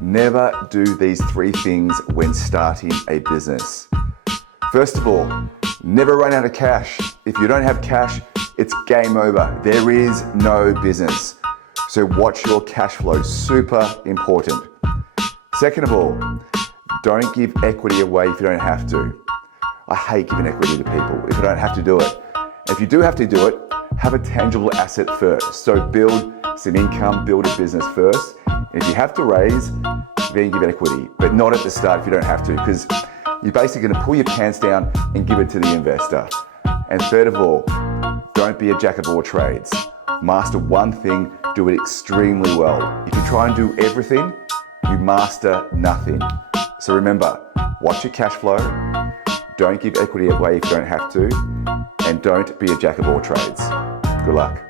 Never do these 3 things when starting a business. First of all, never run out of cash. If you don't have cash, it's game over. There is no business. So watch your cash flow, super important. Second of all, don't give equity away if you don't have to. I hate giving equity to people if you don't have to do it. If you do have to do it, have a tangible asset first. So build some income, build a business first. And if you have to raise, then give equity, but not at the start if you don't have to, because you're basically going to pull your pants down and give it to the investor. And third of all, don't be a jack of all trades. Master one thing, do it extremely well. If you try and do everything, you master nothing. So remember, watch your cash flow, don't give equity away if you don't have to, and don't be a jack of all trades. Good luck.